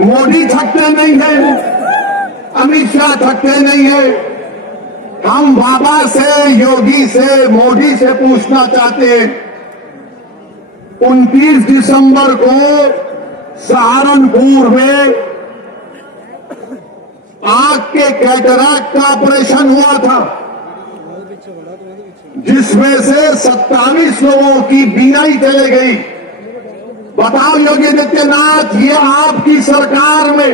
मोदी थकते नहीं है, अमित शाह थकते नहीं है। हम बाबा से, योगी से, मोदी से पूछना चाहते हैं, 29 दिसंबर को सहारनपुर में आंख के कैटरैक्ट का ऑपरेशन हुआ था, जिसमें से 27 लोगों की बीनाई चली गई। बताओ योगी आदित्यनाथ, ये आपकी सरकार में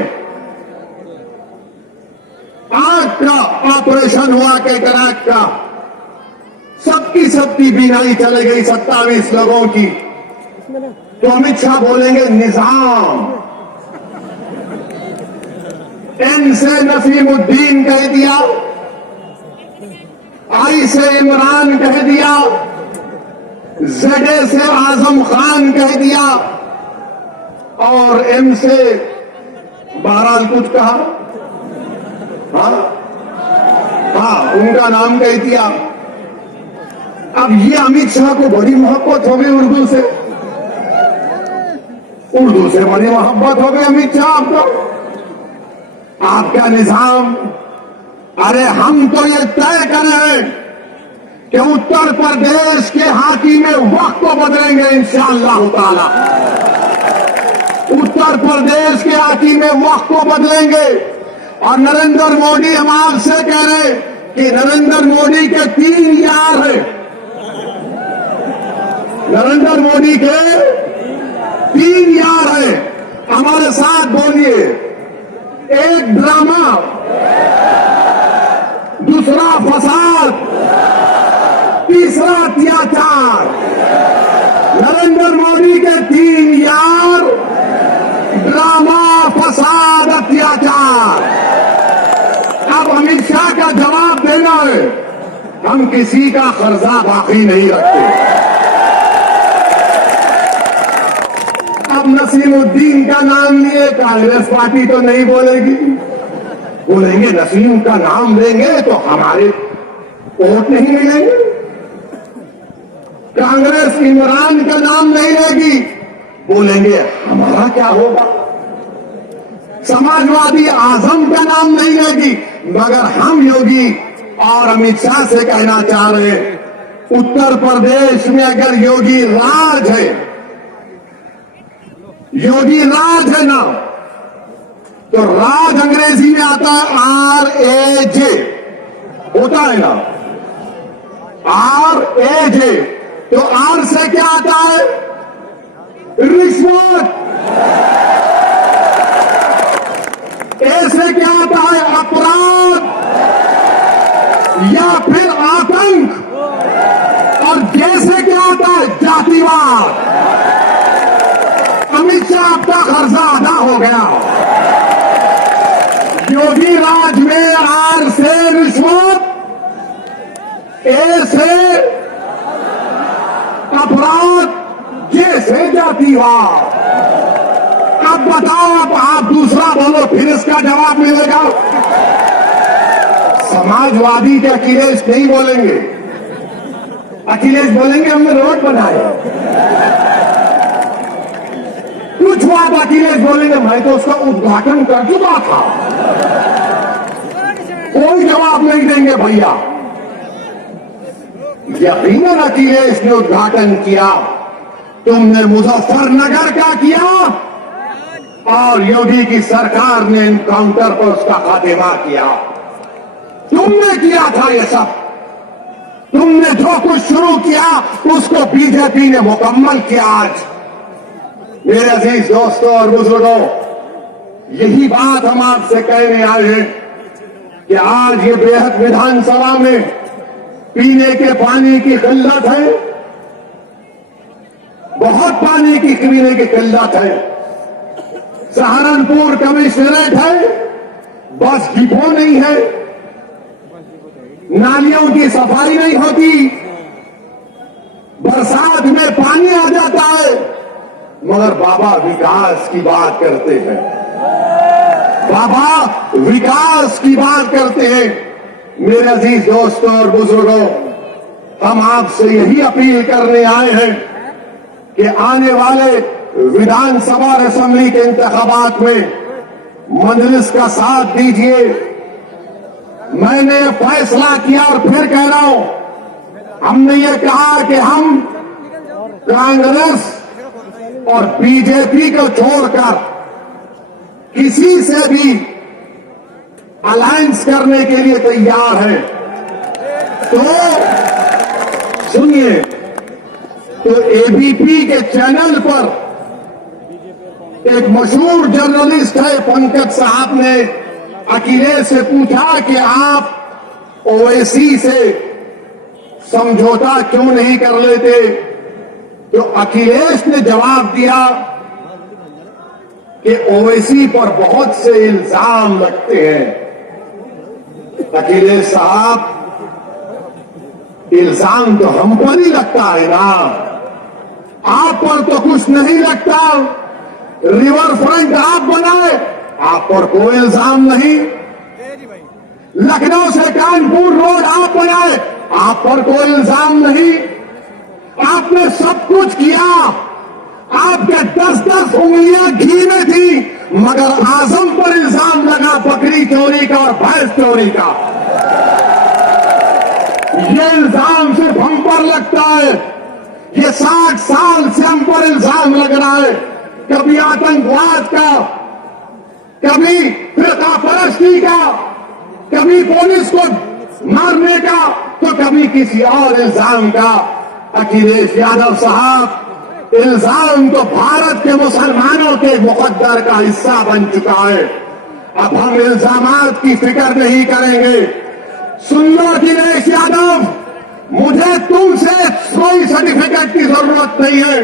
आंख का ऑपरेशन हुआ कैटरैक्ट का, सबकी बीनाई चली गई 27 लोगों की। तो अमित शाह बोलेंगे निजाम, एन से नसीमुद्दीन कह दिया, आई से इमरान कह दिया, जेडे से आजम खान कह दिया, और एम से बहरहाल कुछ कहा, हाँ उनका नाम कह दिया। अब ये अमित शाह को बड़ी मोहब्बत हो गई उर्दू से, उर्दू से बड़ी मोहब्बत हो गई अमित शाह आपको। आपका निजाम, अरे हम तो ये तय कर रहे हैं कि उत्तर प्रदेश के हाकिम वक्त को बदलेंगे इंशाअल्लाह ताला। उत्तर प्रदेश के हाकिम वक्त को बदलेंगे। और नरेंद्र मोदी, हम आपसे कह रहे कि नरेंद्र मोदी के 3 यार हैं, नरेंद्र मोदी के 3 यार हैं। हमारे साथ बोलिए, एक ड्रामा, दूसरा फसाद, तीसरा अत्याचार। नरेंद्र मोदी के 3 यार, ड्रामा, फसाद, अत्याचार। अब अमित शाह का जवाब देना है, हम किसी का कर्जा बाकी नहीं रखते। अब नसीमुद्दीन का नाम लिए, कांग्रेस पार्टी तो नहीं बोलेगी, बोलेंगे नसीम का नाम लेंगे तो हमारे वोट नहीं मिलेंगे। कांग्रेस इमरान का नाम नहीं लेगी, बोलेंगे हमारा क्या होगा। समाजवादी आजम का नाम नहीं लेगी, मगर हम योगी और अमित शाह से कहना चाह रहे हैं, उत्तर प्रदेश में अगर योगी राज है, योगी राज है ना, तो राज अंग्रेजी में आता है RAJ, होता है ना, RAJ। तो R से क्या आता है? रिश्वत। A से क्या आता है? अपराध या फिर आतंक। और J से क्या आता है? जातिवाद। अमित शाह आपका कर्जा अदा हो गया। योगी राज में R से रिश्वत, A से अपराध, J से जातिवाद। अब बताओ, अब आप दूसरा बोलो, फिर इसका जवाब मिलेगा। समाजवादी के अखिलेश नहीं बोलेंगे, अखिलेश बोलेंगे हमने रोड बनाए। कुछ बात अखिलेश बोलेंगे मैं तो उसका उद्घाटन कर चुका था। कोई जवाब नहीं देंगे भैया। यकीनन अखिलेश ने उद्घाटन किया, तुमने मुजफ्फरनगर का किया और योगी की सरकार ने एनकाउंटर पर उसका खात्मा किया। तुमने किया था ये सब, तुमने जो कुछ शुरू किया उसको बीजेपी ने मुकम्मल किया। आज मेरे अजीज दोस्तों और बुजुर्गों, यही बात हम आपसे कहने आए हैं कि आज ये बेहद विधानसभा में पीने के पानी की किल्लत है, बहुत पानी की पीने की किल्लत है। सहारनपुर कमिश्नरेट है, बस डिपो नहीं है, नालियों की सफाई नहीं होती, बरसात में पानी आ जाता है, मगर बाबा विकास की बात करते हैं, बाबा विकास की बात करते हैं। मेरे अजीज दोस्तों और बुजुर्गों, हम आपसे यही अपील करने आए हैं कि आने वाले विधानसभा और असेंबली के इंतखाबात में मजलिस का साथ दीजिए। मैंने फैसला किया और फिर कह रहा हूं, हमने ये कहा कि हम कांग्रेस और बीजेपी को छोड़कर किसी से भी अलायंस करने के लिए तैयार है। तो सुनिए, तो एबीपी के चैनल पर एक मशहूर जर्नलिस्ट है पंकज साहब ने अखिलेश से पूछा कि आप ओवैसी से समझौता क्यों नहीं कर लेते? तो अखिलेश ने जवाब दिया कि ओवैसी पर बहुत से इल्जाम लगते हैं। अखिलेश साहब, इल्जाम तो हम पर ही लगता है ना, आप पर तो कुछ नहीं लगता। रिवर फ्रंट आप बनाए, आप पर कोई इल्जाम नहीं। लखनऊ से कानपुर रोड आप बनाए, आप पर कोई इल्जाम नहीं। आपने सब कुछ किया, आपके 10-10 उंगलियां घी में थी, मगर आजम पर इल्जाम लगा बकरी चोरी का और भैंस चोरी का। ये इल्जाम सिर्फ हम पर लगता है। ये 60 साल से हम पर इल्जाम लग रहा है, कभी आतंकवाद का, कभी फिरका परस्ती का, कभी पुलिस को मारने का, तो कभी किसी और इल्जाम का। अखिलेश यादव साहब, इल्जाम तो भारत के मुसलमानों के मुकद्दर का हिस्सा बन चुका है। अब हम इल्जामात की फिक्र नहीं करेंगे। सुन लो अखिलेश यादव, मुझे तुमसे कोई सर्टिफिकेट की जरूरत नहीं है।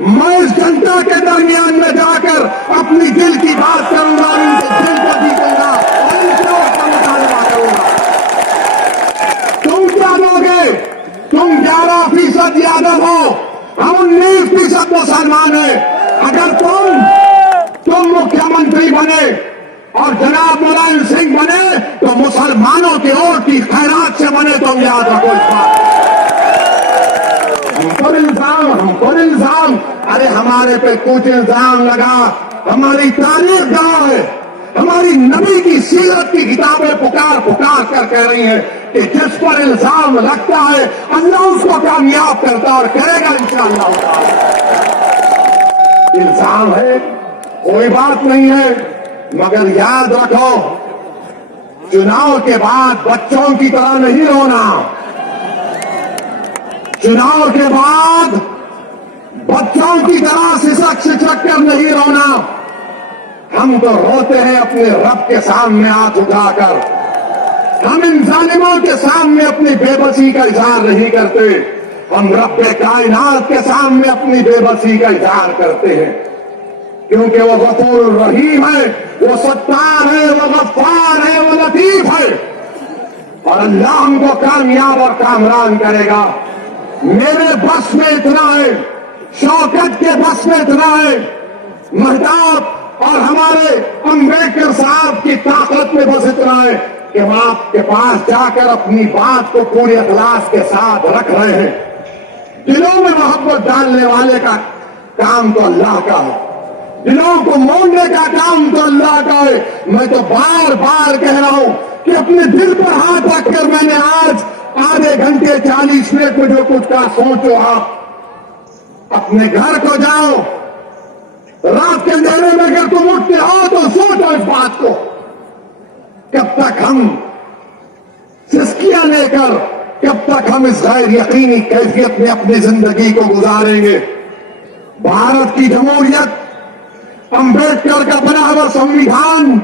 मैं इस जनता के दरमियान में जाकर अपनी दिल की बात करूंगा, उनके दिल को जीतूंगा और इसका मुतालबा करूंगा। तुम क्या दोगे? तुम 11% यादव हो, हम 19% मुसलमान हैं। अगर तुम मुख्यमंत्री बने और जनाब मुलायम सिंह बने तो मुसलमानों के वोट की खैरात से बने, तुम याद रखो इस बात। हम पर इल्जाम, अरे हमारे पे कुछ इल्जाम लगा, हमारी तारीख गवाह है, हमारी नबी की सीरत की किताबें पुकार पुकार कर कह रही हैं कि जिस पर इल्जाम लगता है अल्लाह उसको कामयाब करता और करेगा इंशाअल्लाह। इल्जाम है, कोई बात नहीं है, मगर याद रखो, चुनाव के बाद बच्चों की तरह नहीं रोना। चुनाव के बाद बच्चों की तरह सिसक कर नहीं रोना। हम तो रोते हैं अपने रब के सामने हाथ उठाकर। हम इन जालिमों के सामने अपनी बेबसी का इजहार नहीं करते, हम रब्बे कायनात के सामने अपनी बेबसी का इजहार करते हैं, क्योंकि वो गफूर रहीम है, वो सत्तार है, वो गफ्फार है, वो लतीफ है, और अल्लाह हमको कामयाब और कामरान करेगा। मेरे बस में इतना है, शौकत के बस में इतना है, महताब और हमारे अम्बेडकर साहब की ताकत में बस इतना है कि हम आपके पास जाकर अपनी बात को पूरे इखलास के साथ रख रहे हैं। दिलों में मोहब्बत डालने वाले का काम तो अल्लाह का है, दिलों को मोड़ने का काम तो अल्लाह का है। मैं तो बार बार कह रहा हूं कि अपने दिल पर हाथ रखकर मैंने आज आधे घंटे 40 मिनट में जो कुछ का सोचो। आप अपने घर को जाओ, रात के अंधेरे में अगर तुम उठते हो तो सोचो इस बात को, कब तक हम सिस्कियां लेकर, कब तक हम इस गैर यकीनी कैफियत में अपनी जिंदगी को गुजारेंगे। भारत की जमहूरियत, अम्बेडकर का बना हुआ संविधान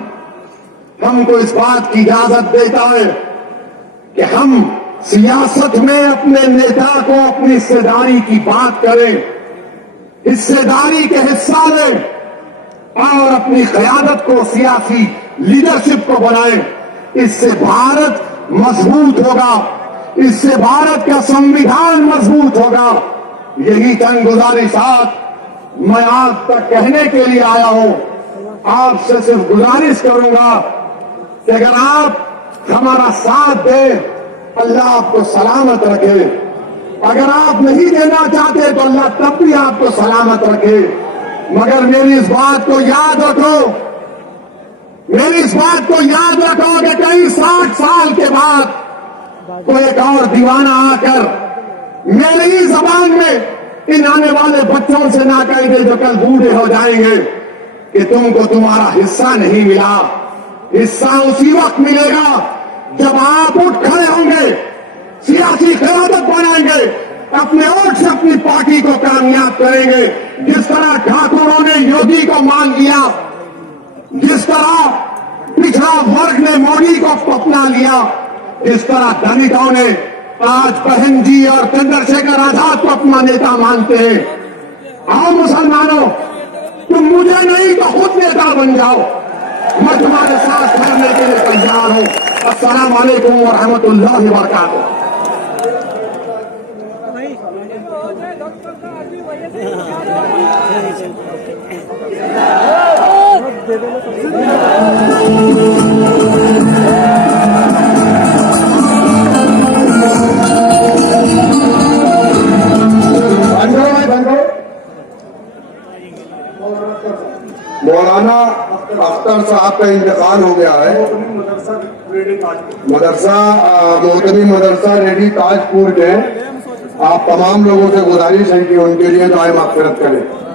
हमको इस बात की इजाजत देता है कि हम सियासत में अपने नेता को अपनी हिस्सेदारी की बात करें, हिस्सेदारी के हिस्सा लें और अपनी क़यादत को, सियासी लीडरशिप को बनाएं। इससे भारत मजबूत होगा, इससे भारत का संविधान मजबूत होगा। यही चंद गुजारिशात मैं आज तक कहने के लिए आया हूं। आपसे सिर्फ गुजारिश करूंगा कि अगर आप हमारा साथ दें, अल्लाह आपको सलामत रखे। अगर आप नहीं देना चाहते तो अल्लाह तब भी आपको सलामत रखे। मगर मेरी इस बात को याद रखो मेरी इस बात को याद रखो कि कहीं 60 साल के बाद कोई एक और दीवाना आकर मेरी ही जबान में इन आने वाले बच्चों से ना कहेंगे जो कल बूढ़े हो जाएंगे कि तुमको तुम्हारा हिस्सा नहीं मिला। हिस्सा उसी वक्त मिलेगा जब आप उठ खड़े होंगे, सियासी क़यादत बनाएंगे, अपने वोट से अपनी पार्टी को कामयाब करेंगे। जिस तरह ठाकुरों ने योगी को मान लिया, जिस तरह पिछड़ा वर्ग ने मोदी को अपना लिया, जिस तरह दलितों ने आज बहन जी और चंद्रशेखर आजाद को अपना नेता मानते हैं। आओ मुसलमानों, तुम मुझे नहीं तो खुद नेता बन जाओ, मैं तुम्हारे साथ लड़ने के लिए तैयार हूं। अस्सलाम वालेकुम व रहमतुल्लाहि व बरकातुहू। मौलाना अख्तर साहब का इंतकाल हो गया है। मदरसा मोहतमी मदरसा रेडी ताजपुर के आप तमाम लोगों से गुजारिश है कि उनके लिए दुआए मग़फ़िरत करें।